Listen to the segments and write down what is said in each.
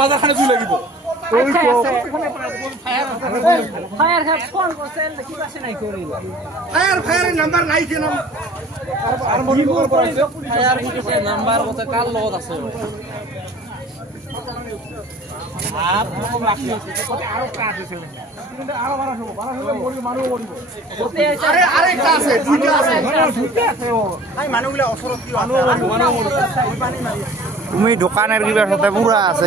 বাজারখানে তুই লাগিব নাম্বার নাই নাম্বার কার লগত আছে তুমি দোকানের কিবা সাথে পুরা আছে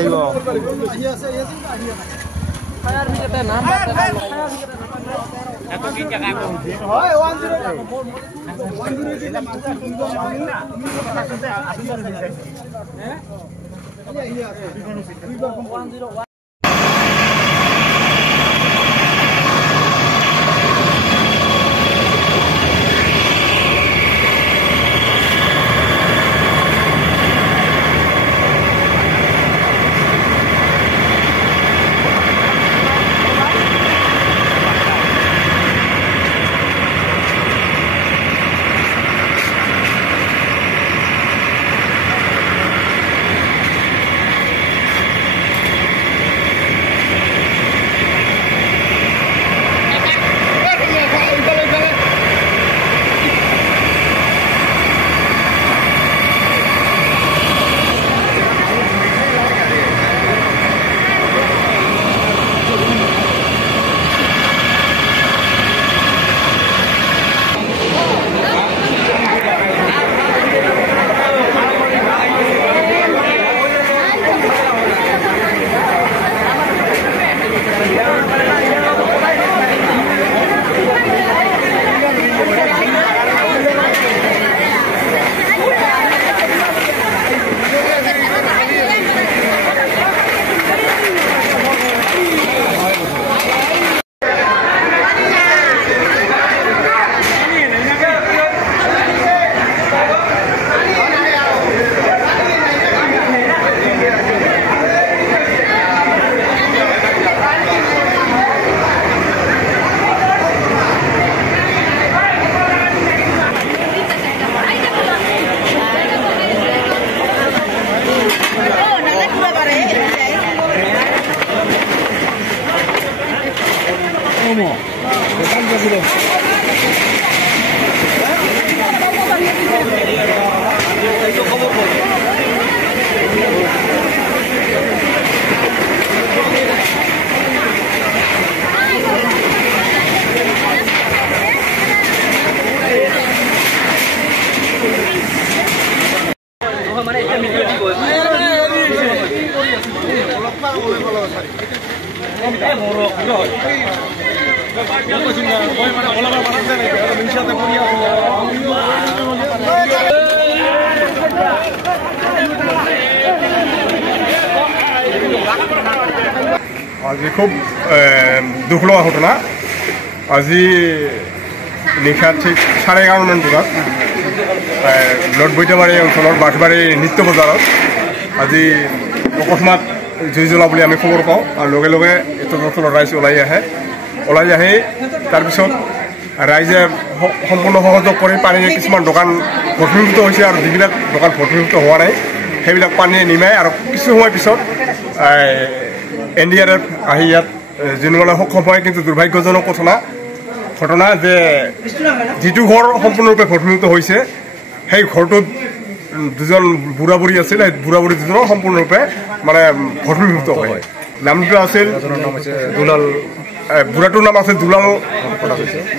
আজি খুব দুখ লগা ঘটনা। আজি নিশা ঠিক 11:30 মান বজাত লৰ্ড বৈতাবাৰী অঞ্চলৰ বাঁশবাৰী নিত্য বজাৰত আজি অকস্মাত জুই জ্বলা বুলি আমি খবৰ পাওঁ আৰু লগে লগে তদন্তৰ ৰাইজ ওলাই আহি তাৰপিছত ৰাইজে সম্পূৰ্ণ সহযোগ কৰি পানীৰে কিছুমান দোকান ভৰ্তিভুক্ত হৈছে আৰু যিবিলাক দোকান ভৰ্তিভুক্ত হোৱা নাই সেইবিলাক পানীয়ে নিমাই আৰু কিছু সময় পিছত NDRF আহি ইয়াত জিনিবলৈ সক্ষম হয়। কিন্তু দুৰ্ভাগ্যজনক ঘটনা যে যিটো ঘৰ সম্পূৰ্ণৰূপে ভৰ্তিভুক্ত হৈছে সেই ঘৰটোত দুজন বুঢ়া বুঢ়ী আছিল, সেই বুঢ়া বুঢ়ী দুজনৰ সম্পূৰ্ণৰূপে মানে ভৰ্তিভুক্ত হয়। নামটো আছিল দুলাল, বুঢ়াটোৰ নাম আছিল দুলাল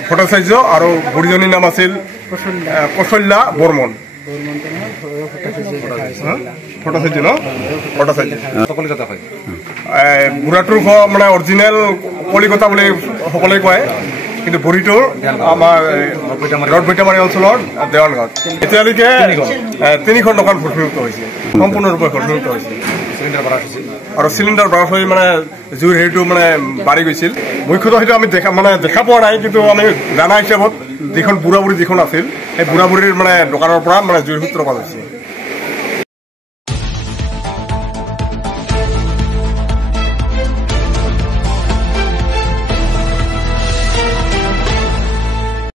ভট্টাচাৰ্য আৰু বুঢ়ীজনীৰ নাম আছিল কৌশল্যা বৰ্মন। বুঢ়াটোৰ ঘৰ মানে অৰিজিনেল কলিকতা বুলি সকলোৱে কয়, কিন্তু বড়িটোৰ আমাৰ ৰড বৈতামাৰী অঞ্চলৰ দেৱানগাঁৱত এতিয়ালৈকে 3খন দোকান ক্ষতিগ্ৰস্ত হৈছে, সম্পূৰ্ণৰূপে ক্ষতিগ্ৰস্ত হৈছে। আৰু চিলিণ্ডাৰ ব্ৰাছ হৈ মানে জুইৰ হেৰিটো মানে বাঢ়ি গৈছিল। মুখ্যতঃ সেইটো আমি দেখা পোৱা নাই, কিন্তু আমি জানা হিচাপত যিখন বুঢ়া বুঢ়ী যিখন আছিল সেই বুঢ়া বুঢ়ীৰ মানে দোকানৰ পৰা মানে জুইৰ সূত্ৰপাত হৈছে।